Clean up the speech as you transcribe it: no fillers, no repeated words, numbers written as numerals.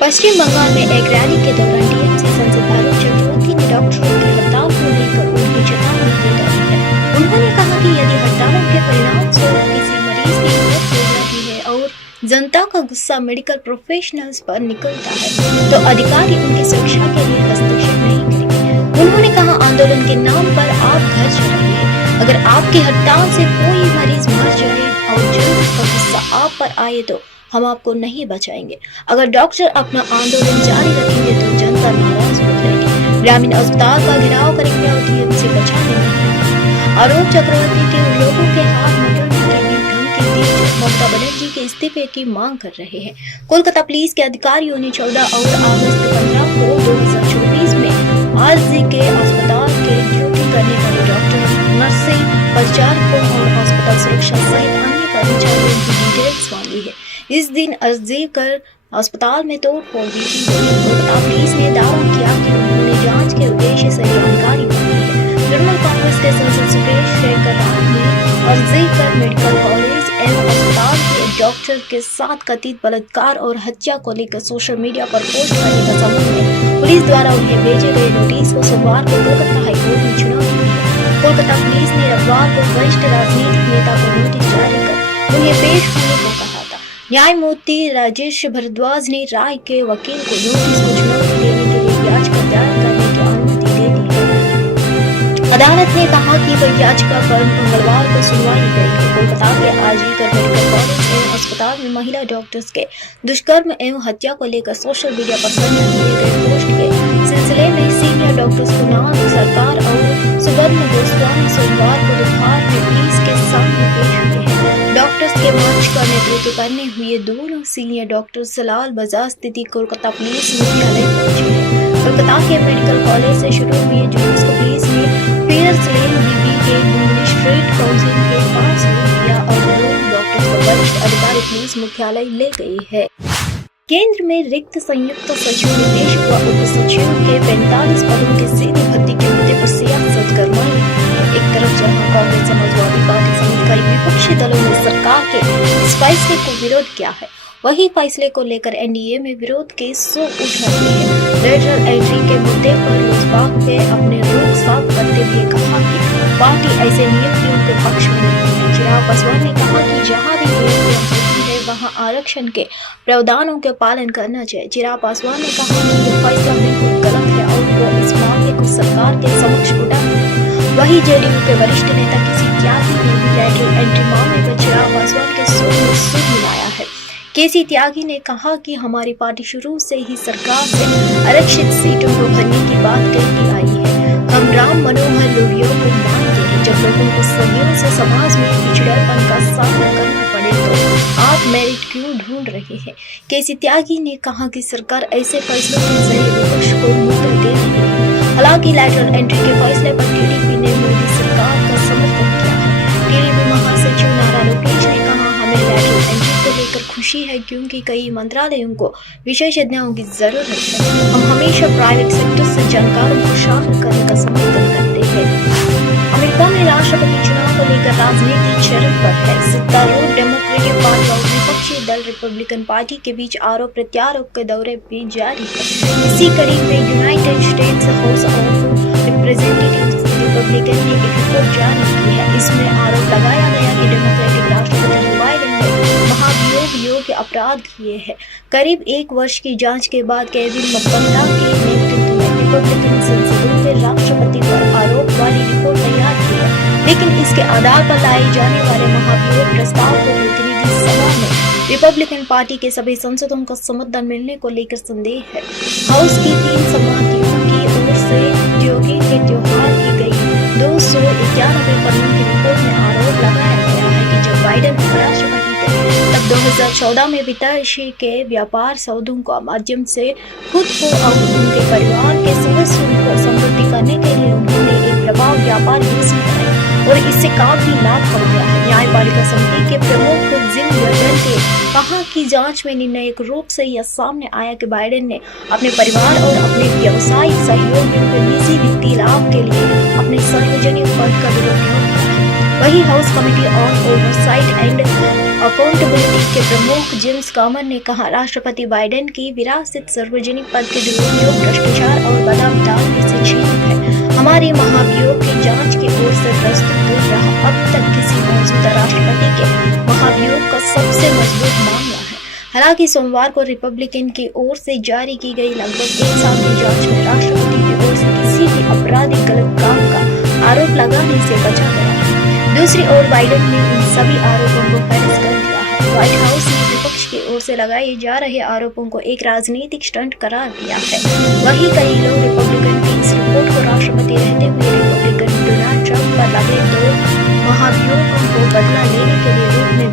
पश्चिम बंगाल में एक रैली के दौरान टीएमसी सांसद अरुण चक्रवर्ती ने डॉक्टरों की हड़ताल को लेकर उनकी चेतावनी दे डाली है। उन्होंने कहा कि यदि हड़तालों के परिणाम स्वरूप किसी मरीज की मौत हो जाती है और जनता का गुस्सा मेडिकल प्रोफेशनल्स पर निकलता है तो अधिकारी उनकी सुरक्षा के लिए हस्तक्षेप नहीं करेंगे। उन्होंने कहा, आंदोलन के नाम पर आप घर चल रहे हैं। अगर आपकी हड़ताल से कोई मरीज मर जाए और जनता का गुस्सा आप पर आए तो हम आपको नहीं बचाएंगे। अगर डॉक्टर अपना आंदोलन जारी रखेंगे तो जनता नाराज हो जाएगी। ग्रामीण अस्पताल का घेराव करेंगे और टीएमसी बचाने नहीं आएंगे। अरुण चक्रवर्ती के लोगों के हाथ मटोरने के लिए धमकी दी जो ममता बनर्जी के इस्तीफे की मांग कर रहे हैं। कोलकाता पुलिस के अधिकारियों ने 14 और अगस्त 15 को 2024 में आरजी के अस्पताल के ड्यूटी करने वाले डॉक्टर, नर्सिंग, परिचारकों और अस्पताल सुरक्षा सहित अन्य कर्मचारियों की डिटेल्स मांगी है। इस दिन अर्जी कर अस्पताल में तोड़फोड़ भी की गई। कोलकाता पुलिस ने दावा किया कि उन्होंने जांच के उद्देश्य से जानकारी मांगी है। तृणमूल कांग्रेस के सांसद सुरेश शेखर ने अर्जी कर मेडिकल कॉलेज एवं अस्पताल के डॉक्टर के साथ कथित बलात्कार और हत्या को लेकर सोशल मीडिया पर पोस्ट करने का संबंध में पुलिस द्वारा उन्हें भेजे गए नोटिस को सोमवार को कोलकाता हाईकोर्ट में चुनौती दी है। कोलकाता पुलिस ने रविवार को वरिष्ठ राजनीतिक नेता को नोटिस जारी कर उन्हें पेश होने को कहा था। न्यायमूर्ति राजेश भारद्वाज ने राय के वकील को नोटिस को चुनौती देने के लिए याचिका दायर करने की अनुमति दे दी है। अदालत ने कहा कि वह याचिका पर मंगलवार को सुनवाई करेगी। कोलकाता के आरजीकर मेडिकल कॉलेज एवं अस्पताल में महिला डॉक्टर्स के दुष्कर्म एवं हत्या को लेकर सोशल मीडिया पर साझा किए गए पोस्ट के सिलसिले में सीनियर डॉक्टर्स कुणाल सरकार और सुवर्ण गोस्वामी सोमवार को दोपहर में पुलिस के सामने पेश हुए हैं। डॉक्टर्स के मार्च का नेतृत्व करने हुए दोनों सीनियर डॉक्टर्स लाल बाजार स्थित कोलकाता पुलिस मुख्यालय पहुंचे हैं। कोलकाता के मेडिकल कॉलेज से शुरू हुए जुलूस को पुलिस ने पीयर्स लेन बीबी के स्ट्रीट काउंसिल के पास रोक दिया और दोनों डॉक्टर्स को वरिष्ठ अधिकारी पुलिस मुख्यालय ले गए हैं। केंद्र में रिक्त संयुक्त सचिव निदेशक व उप सचिव के 45 पदों के सीधी भर्ती के मुद्दे पर सियासत गरमाई है। एक तरफ जहां कांग्रेस, समाजवादी पार्टी समेत कई विपक्षी दलों ने सरकार के इस फैसले को विरोध किया है, वही फैसले को लेकर एनडीए में विरोध के सो उठ रहे हैं। लेटरल एंट्री के मुद्दे पर लोजपा ने अपने रुख साफ करते हुए कहा कि पार्टी ऐसे नियुक्तियों के पक्ष में नहीं है। चिराग पासवान ने कहा कि जहां भी नियुक्तियां होती है वहां आरक्षण के प्रावधानों के पालन करना चाहिए। चिराग पासवान ने कहा कि यह फैसला बिल्कुल गलत है और वो इस मामले को सरकार के समक्ष उठाएंगे। वही जेडीयू के वरिष्ठ नेता केसी त्यागी ने भी लेटरल एंट्री मामले पर चिराग पासवान के सुर में सुर मिलाया है। केसी त्यागी ने कहा कि हमारी पार्टी शुरू से ही सरकार से आरक्षित सीटों को भरने की बात करती आई है। हम राम मनोहर लोहिया को मानते हैं। जब लोगों को सदियों से समाज में पिछड़ेपन का सामना करना पड़े तो आप मेरिट क्यों ढूंढ रहे हैं। केसी त्यागी ने कहा कि सरकार ऐसे फैसलों के जरिए विपक्ष को मुद्दा दे रही है। हालांकि लेटरल एंट्री के फैसले पर टीडीपी ने मोदी सरकार का समर्थन किया है। टीडीपी महासचिव नारा लोकेश ने कहा, हमें लेटरल एंट्री को लेकर खुशी है क्योंकि कई मंत्रालयों को विशेषज्ञों की जरूरत है। हम हमेशा प्राइवेट सेक्टर से जानकारों को शामिल करने का समर्थन करते हैं। अमेरिका में राष्ट्रपति चुनाव को लेकर राजनीति चरम पर है। सत्तारूढ़ डेमोक्रेटिक पार्टी और विपक्षी दल रिपब्लिकन पार्टी के बीच आरोप प्रत्यारोप के दौरे भी जारी है। इसी कड़ी में United states house of representatives Republican ने एक रिपोर्ट जारी की है। इसमें आरोप लगाया गया कि डेमोक्रेटिक राष्ट्रपति जो बाइडेन ने महाभियोग अपराध किए हैं। करीब 1 वर्ष की जांच के बाद केविन मकबंदा के नेतृत्व में रिपब्लिकन संसदों ने राष्ट्रपति पर आरोप वाली रिपोर्ट तैयार की है, लेकिन इसके आधार पर लाए जाने वाले महाभियोग प्रस्ताव को प्रतिनिधि सभा में रिपब्लिकन पार्टी के सभी सांसदों का समर्थन मिलने को लेकर संदेह है। हाउस की 3 समितियों की ओर से उद्योगी के त्योहार की गई 291 पन्नों की रिपोर्ट में आरोप लगाया गया है कि जब बाइडेन राष्ट्रपति तब 2014 में विदेशी के व्यापार सौदों के माध्यम से खुद को और उनके परिवार के सदस्यों को समृद्धि करने के लिए उन्होंने एक प्रभाव व्यापार योजना बनाई और इससे काफी लाभ कमाया है। न्यायपालिका समिति के प्रमुख जिम वर्डन ने कहा कि जांच में निर्णायक रूप से यह सामने आया कि बाइडेन ने अपने परिवार और अपने व्यावसायिक सहयोगियों के निजी वित्तीय लाभ के लिए अपने सार्वजनिक पद का दुरुपयोग किया है। वही house committee on oversight and accountability के प्रमुख जेम्स कॉमर ने कहा, राष्ट्रपति बाइडेन की विरासत सार्वजनिक पद के दुरुपयोग, भ्रष्टाचार और बादाम डालने से छीनी है। हमारी महाभियोग की जांच की ओर से प्रस्तुत यह अब तक किसी मौजूदा राष्ट्रपति के महाभियोग का सबसे मजबूत मामला है। हालांकि सोमवार को रिपब्लिकन की ओर से जारी की गई लगभग 1 साल की जांच में राष्ट्रपति की ओर से किसी भी आपराधिक गलत काम का आरोप लगाने से बचा गया है। दूसरी ओर बाइडेन ने इन सभी आरोपों को खारिज कर दिया है। व्हाइट हाउस ने विपक्ष की ओर से लगाए जा रहे आरोपों को एक राजनीतिक स्टंट करार दिया है। वहीं कई लोग रिपब्लिकन की इस रिपोर्ट को राष्ट्रपति रहते हुए रिपब्लिकन डोनाल्ड ट्रंप पर लगे 2 महाभियोगों को बदला लेने के लिए रूप में